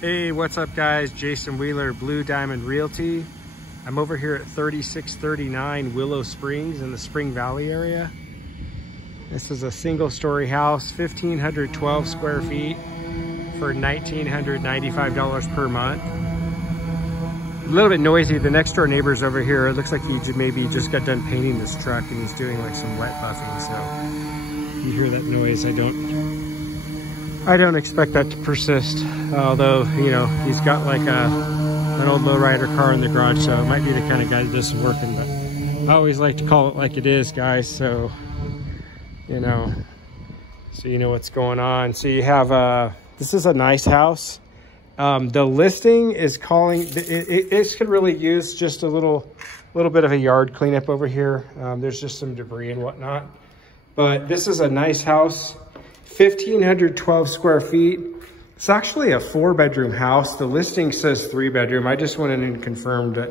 Hey, what's up guys? Jason Wheeler, Blue Diamond Realty. I'm over here at 3639 Willow Springs in the Spring Valley area. This is a single-story house, 1,512 square feet for $1,995 per month. A little bit noisy. The next door neighbor's over here. It looks like he maybe just got done painting this truck and he's doing like some wet buffing. So you hear that noise. I don't expect that to persist. Although, you know, he's got like an old lowrider car in the garage, so it might be the kind of guy that does some working. But I always like to call it like it is, guys. So you know what's going on. So you have this is a nice house. The listing is calling it could really use just a little bit of a yard cleanup over here. There's just some debris and whatnot, but this is a nice house, 1,512 square feet. It's actually a 4-bedroom house. The listing says 3-bedroom. I just went in and confirmed that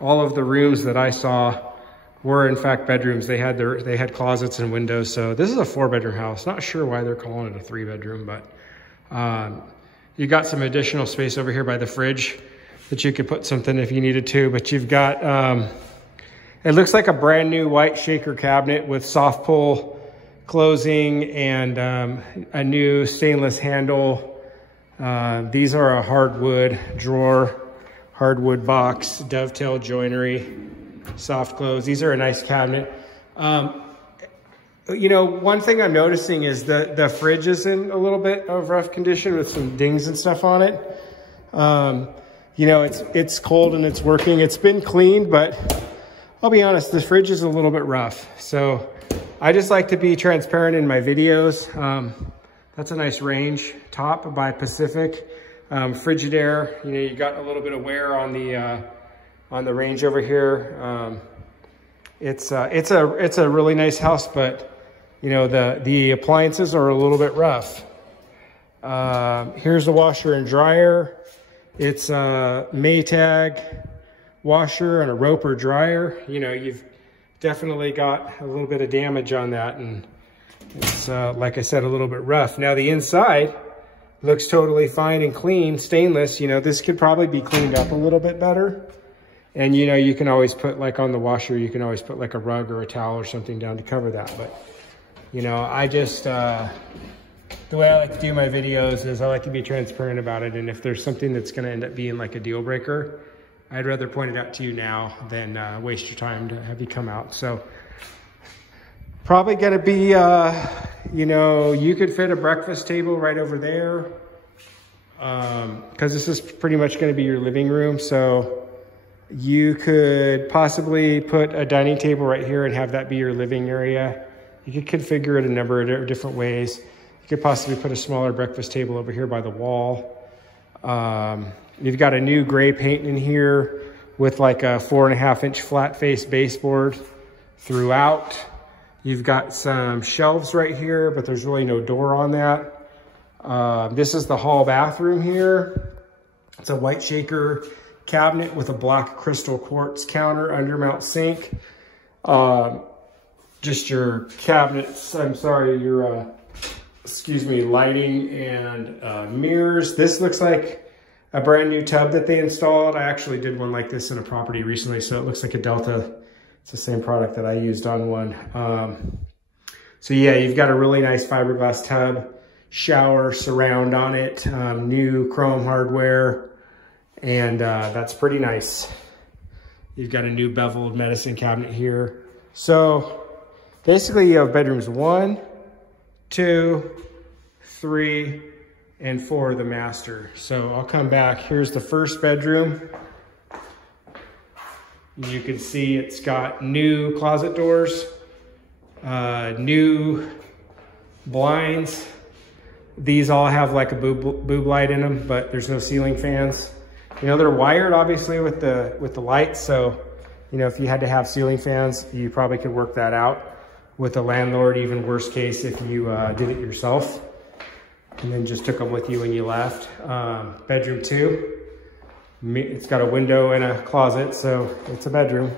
all of the rooms that I saw were in fact bedrooms. They had closets and windows. So this is a 4-bedroom house. Not sure why they're calling it a 3-bedroom, but you got some additional space over here by the fridge that you could put something if you needed to. But you've got, it looks like a brand new white shaker cabinet with soft pull closing and a new stainless handle. These are a hardwood drawer, hardwood box, dovetail joinery, soft close. These are a nice cabinet. You know, one thing I'm noticing is that the fridge is in a little bit of rough condition with some dings and stuff on it. You know, it's cold and it's working. It's been cleaned, but I'll be honest, the fridge is a little bit rough. So I just like to be transparent in my videos. That's a nice range top by Pacific. Frigidaire, you know, you got a little bit of wear on the range over here. It's a really nice house, but you know, the appliances are a little bit rough. Here's the washer and dryer. It's a Maytag washer and a Roper dryer. You know, you've definitely got a little bit of damage on that, and it's like I said, a little bit rough. Now the inside looks totally fine and clean, stainless. You know, this could probably be cleaned up a little bit better. And you know, you can always put like on the washer, you can always put like a rug or a towel or something down to cover that. But you know, I just, the way I like to do my videos is I like to be transparent about it. And if there's something that's going to end up being like a deal breaker, I'd rather point it out to you now than waste your time to have you come out. So probably going to be, you know, you could fit a breakfast table right over there. Cause this is pretty much going to be your living room. So you could possibly put a dining table right here and have that be your living area. You could configure it a number of different ways. You could possibly put a smaller breakfast table over here by the wall. You've got a new gray paint in here with like a 4.5-inch flat face baseboard throughout. You've got some shelves right here, but there's really no door on that. This is the hall bathroom here. It's a white shaker cabinet with a black crystal quartz counter, undermount sink. Just your cabinets, your, excuse me, lighting and mirrors. This looks like a brand new tub that they installed. I actually did one like this in a property recently, so it looks like a Delta. It's the same product that I used on one. So yeah, you've got a really nice fiberglass tub, shower, surround on it, new chrome hardware, and that's pretty nice. You've got a new beveled medicine cabinet here. So basically you have bedrooms 1, 2, 3, and 4, the master. So I'll come back. Here's the first bedroom. You can see it's got new closet doors, new blinds. These all have like a boob light in them, but there's no ceiling fans. You know, they're wired obviously with the lights. So, you know, if you had to have ceiling fans, you probably could work that out with the landlord, even worst case if you did it yourself and then just took them with you when you left. Bedroom 2, it's got a window and a closet, so it's a bedroom.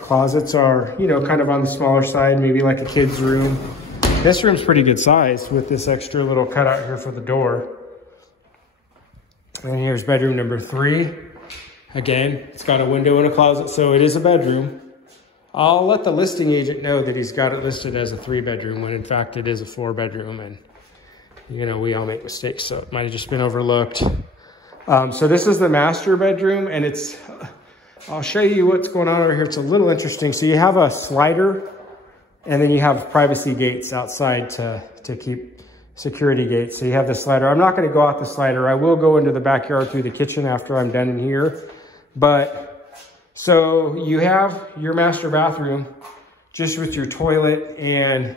Closets are, you know, kind of on the smaller side, maybe like a kid's room. This room's pretty good size with this extra little cutout here for the door. And here's bedroom number 3. Again, it's got a window and a closet, so it is a bedroom. I'll let the listing agent know that he's got it listed as a 3-bedroom when in fact it is a 4-bedroom, and you know, we all make mistakes, so it might have just been overlooked. So this is the master bedroom, and it's, I'll show you what's going on over here. It's a little interesting. So you have a slider, and then you have privacy gates outside to keep security gates. So you have the slider. I'm not gonna go out the slider. I will go into the backyard through the kitchen after I'm done in here. But, so you have your master bathroom just with your toilet, and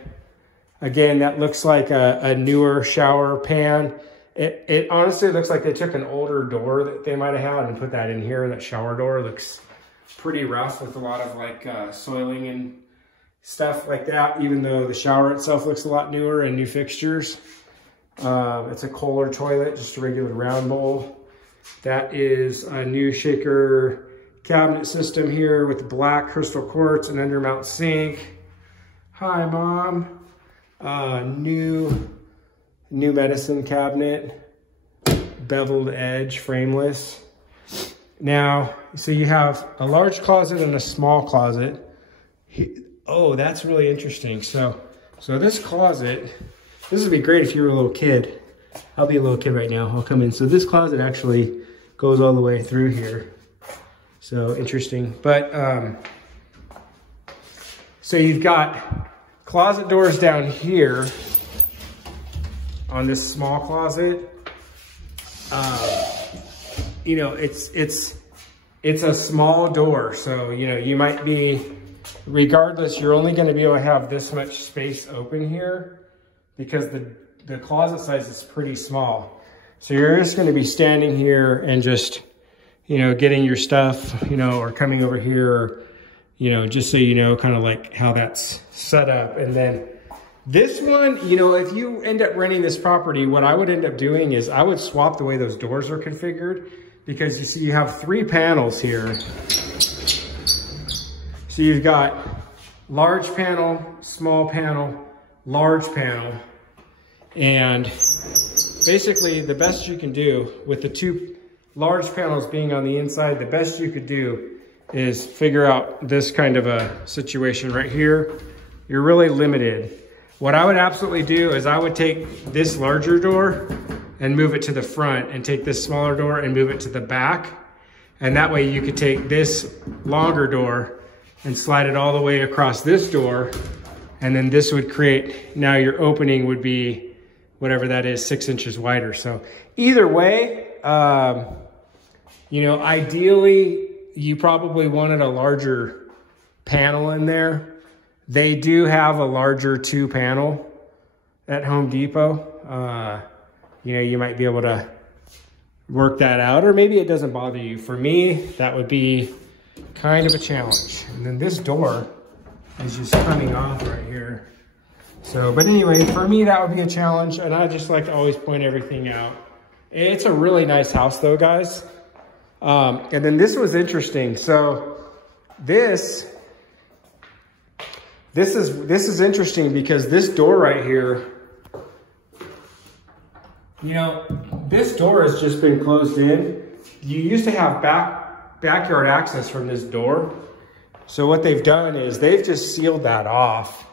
again, that looks like a newer shower pan. It honestly looks like they took an older door that they might have had and put that in here. That shower door looks pretty rough with a lot of like soiling and stuff like that, even though the shower itself looks a lot newer and new fixtures. It's a Kohler toilet, just a regular round bowl. That is a new shaker cabinet system here with black crystal quartz and undermount sink. Hi, Mom. New medicine cabinet, beveled edge, frameless. Now, so you have a large closet and a small closet. Oh, that's really interesting. So this closet, this would be great if you were a little kid. I'll be a little kid right now. I'll come in. So this closet actually goes all the way through here. So interesting. But, so you've got closet doors down here on this small closet. You know, it's a small door. So, you know, you might be, regardless, you're only going to be able to have this much space open here because the closet size is pretty small. So you're just going to be standing here and just, you know, getting your stuff, you know, or coming over here, or, you know, just so you know, kind of like how that's set up. And then this one, you know, if you end up renting this property, what I would end up doing is I would swap the way those doors are configured, because you see you have 3 panels here. So you've got large panel, small panel, large panel. And basically the best you can do with the 2 large panels being on the inside, the best you could do is figure out this kind of a situation right here. You're really limited. What I would absolutely do is I would take this larger door and move it to the front, and take this smaller door and move it to the back. And that way you could take this longer door and slide it all the way across this door. And then this would create, now your opening would be whatever that is, 6 inches wider. So either way, you know, ideally you probably wanted a larger panel in there. They do have a larger 2 panel at Home Depot. You know, you might be able to work that out, or maybe it doesn't bother you. For me, that would be kind of a challenge. And then this door is just coming off right here. So, but anyway, for me, that would be a challenge. And I just like to always point everything out. It's a really nice house though, guys. And then this was interesting. So this is interesting because this door right here, you know, this door has just been closed in. You used to have backyard access from this door. So what they've done is they've just sealed that off.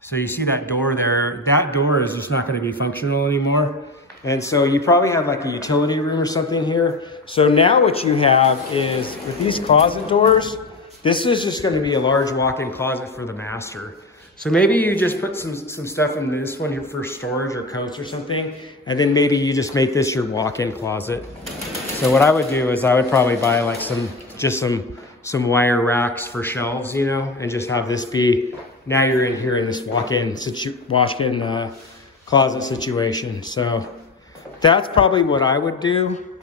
So you see that door there, that door is just not going to be functional anymore. And so you probably have like a utility room or something here. So now what you have is with these closet doors, this is just going to be a large walk-in closet for the master. So maybe you just put some stuff in this one here for storage or coats or something. And then maybe you just make this your walk-in closet. So what I would do is I would probably buy like some wire racks for shelves, you know, and just have this be, now you're in here in this walk-in closet situation. So that's probably what I would do.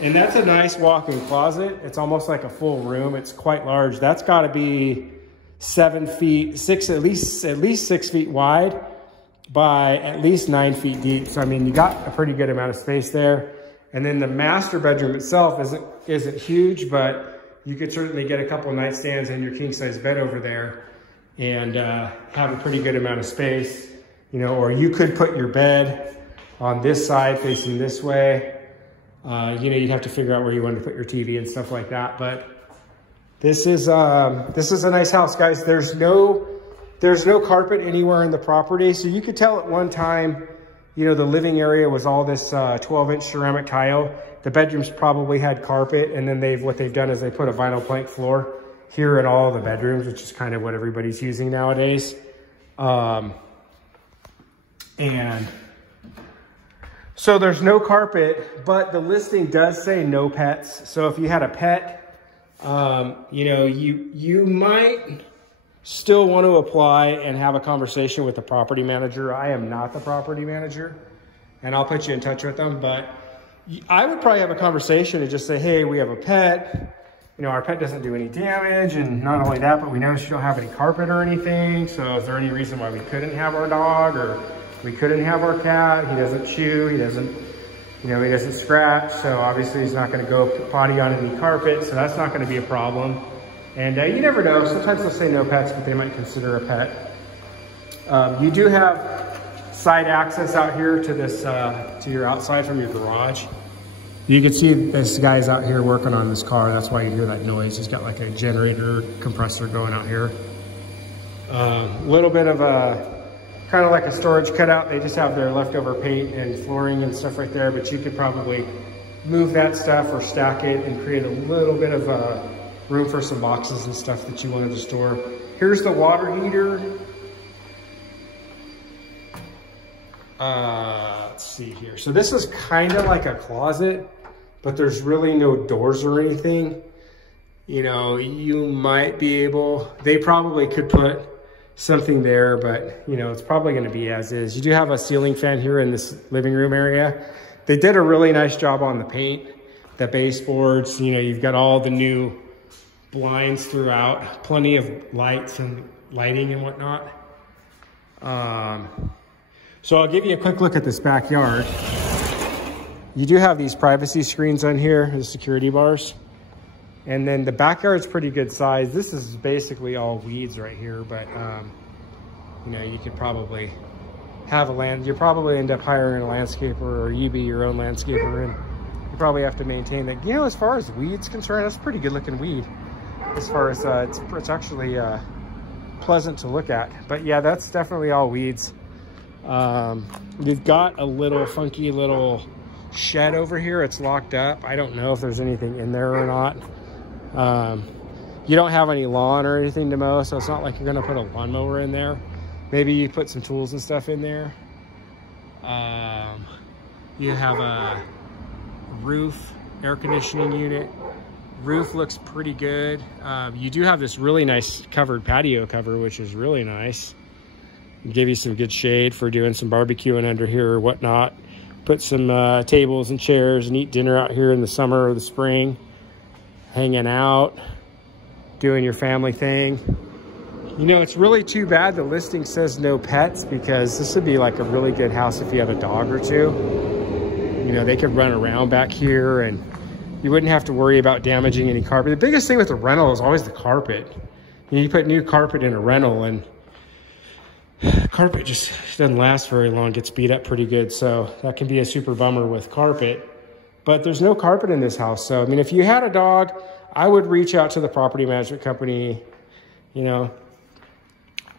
And that's a nice walk-in closet. It's almost like a full room. It's quite large. That's got to be 7 feet, at least 6 feet wide by at least 9 feet deep. So I mean, you got a pretty good amount of space there. And then the master bedroom itself isn't huge, but you could certainly get a couple of nightstands and your king size bed over there and have a pretty good amount of space, you know. Or you could put your bed on this side facing this way. You know, you'd have to figure out where you want to put your TV and stuff like that. But this is a nice house, guys. There's no carpet anywhere in the property. So you could tell at one time, you know, the living area was all this 12-inch ceramic tile. The bedrooms probably had carpet, and then what they've done is they put a vinyl plank floor here in all the bedrooms, which is kind of what everybody's using nowadays. And so there's no carpet, but the listing does say no pets. So if you had a pet, you know, you might still want to apply and have a conversation with the property manager. I am not the property manager, and I'll put you in touch with them, but I would probably have a conversation and just say, hey, we have a pet. You know, our pet doesn't do any damage, and not only that, but we notice you don't have any carpet or anything. So is there any reason why we couldn't have our dog, or we couldn't have our cat? He doesn't chew, he doesn't, you know, he doesn't scratch. So obviously he's not gonna go potty on any carpet. So that's not gonna be a problem. And you never know, sometimes they'll say no pets, but they might consider a pet. You do have side access out here to this, to your outside from your garage. You can see this guy's out here working on this car. That's why you hear that noise. He's got like a generator compressor going out here. Little bit of a, kind of like a storage cutout. They just have their leftover paint and flooring and stuff right there, but you could probably move that stuff or stack it and create a little bit of room for some boxes and stuff that you wanted to store. Here's the water heater. Let's see here. So this is kind of like a closet, but there's really no doors or anything. You know, you might be able, they probably could put something there, but you know, it's probably going to be as is. You do have a ceiling fan here in this living room area. They did a really nice job on the paint, the baseboards. You know, you've got all the new blinds throughout, plenty of lights and lighting and whatnot. So I'll give you a quick look at this backyard. You do have these privacy screens on here, the security bars. And then the backyard's pretty good size. This is basically all weeds right here, but you know, you could probably have you probably end up hiring a landscaper, or you be your own landscaper, and you probably have to maintain that. You know, as far as weeds concerned, that's pretty good looking weed. As far as it's actually pleasant to look at. But yeah, that's definitely all weeds. We've got a little funky little shed over here. It's locked up. I don't know if there's anything in there or not. You don't have any lawn or anything to mow, so it's not like you're gonna put a lawnmower in there. Maybe you put some tools and stuff in there. You have a roof, air conditioning unit. Roof looks pretty good. You do have this really nice covered patio cover, which is really nice. Give you some good shade for doing some barbecuing under here or whatnot. Put some tables and chairs and eat dinner out here in the summer or the spring. Hanging out, doing your family thing. You know, it's really too bad the listing says no pets, because this would be like a really good house if you have a dog or two. You know, they could run around back here and you wouldn't have to worry about damaging any carpet. The biggest thing with a rental is always the carpet. You know, you put new carpet in a rental and carpet just doesn't last very long, gets beat up pretty good. So that can be a super bummer with carpet. But there's no carpet in this house. So, I mean, if you had a dog, I would reach out to the property management company. You know,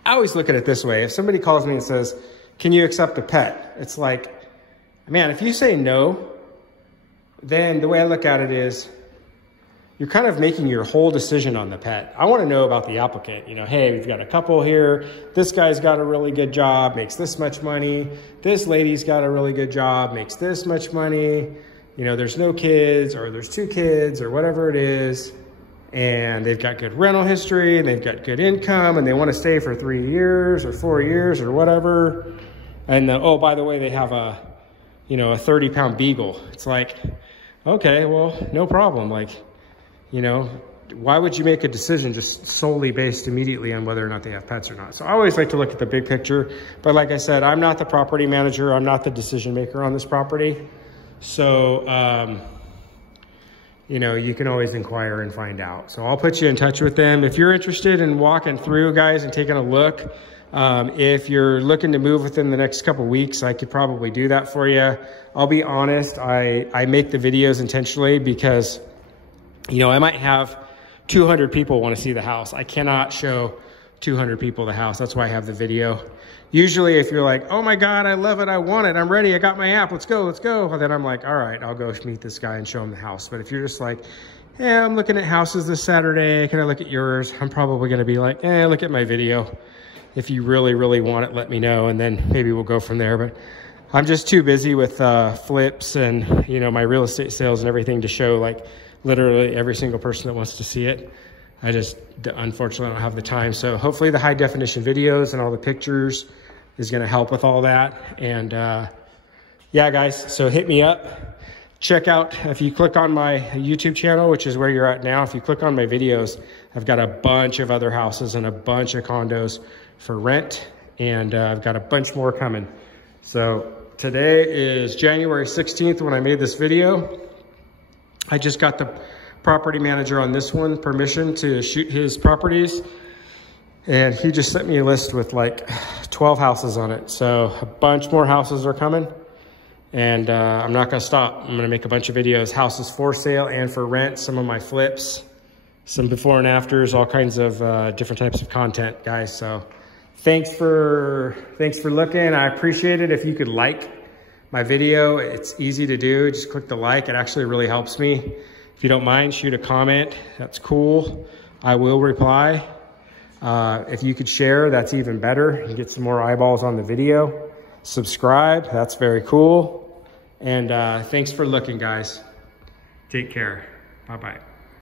I always look at it this way. If somebody calls me and says, can you accept a pet? It's like, man, if you say no, then the way I look at it is you're kind of making your whole decision on the pet. I want to know about the applicant. You know, hey, we've got a couple here. This guy's got a really good job, makes this much money. This lady's got a really good job, makes this much money. You know, there's no kids, or there's 2 kids, or whatever it is. And they've got good rental history, and they've got good income, and they want to stay for 3 years or 4 years or whatever. And oh, by the way, they have a, you know, a 30-pound beagle. It's like, okay, well, no problem. Like, you know, why would you make a decision just solely based immediately on whether or not they have pets or not? So I always like to look at the big picture. But like I said, I'm not the property manager. I'm not the decision maker on this property. So, you know, you can always inquire and find out. So I'll put you in touch with them. If you're interested in walking through, guys, and taking a look, If you're looking to move within the next couple weeks, I could probably do that for you. I'll be honest, I make the videos intentionally because, you know, I might have 200 people want to see the house. I cannot show 200 people the house. That's why I have the video. Usually if you're like, oh my God, I love it, I want it, I'm ready, I got my app, let's go, let's go. Well, then I'm like, all right, I'll go meet this guy and show him the house. But if you're just like, yeah, I'm looking at houses this Saturday, can I look at yours? I'm probably gonna be like, look at my video. If you really, really want it, let me know, and then maybe we'll go from there. But I'm just too busy with flips and, you know, my real estate sales and everything to show like literally every single person that wants to see it. I just, unfortunately, don't have the time. So hopefully the high definition videos and all the pictures is gonna help with all that. And yeah, guys, so hit me up. Check out, if you click on my YouTube channel, which is where you're at now, if you click on my videos, I've got a bunch of other houses and a bunch of condos for rent, and I've got a bunch more coming. So today is January 16th when I made this video. I just got the property manager on this one permission to shoot his properties, and he just sent me a list with like 12 houses on it. So a bunch more houses are coming, and I'm not gonna stop. I'm gonna make a bunch of videos, houses for sale and for rent, some of my flips, some before and afters, all kinds of different types of content, guys. So thanks for looking. I appreciate it. If you could like my video, it's easy to do. Just click the like. It actually really helps me. If you don't mind, shoot a comment. That's cool. I will reply. If you could share, that's even better. And get some more eyeballs on the video. Subscribe. That's very cool. And thanks for looking, guys. Take care. Bye-bye.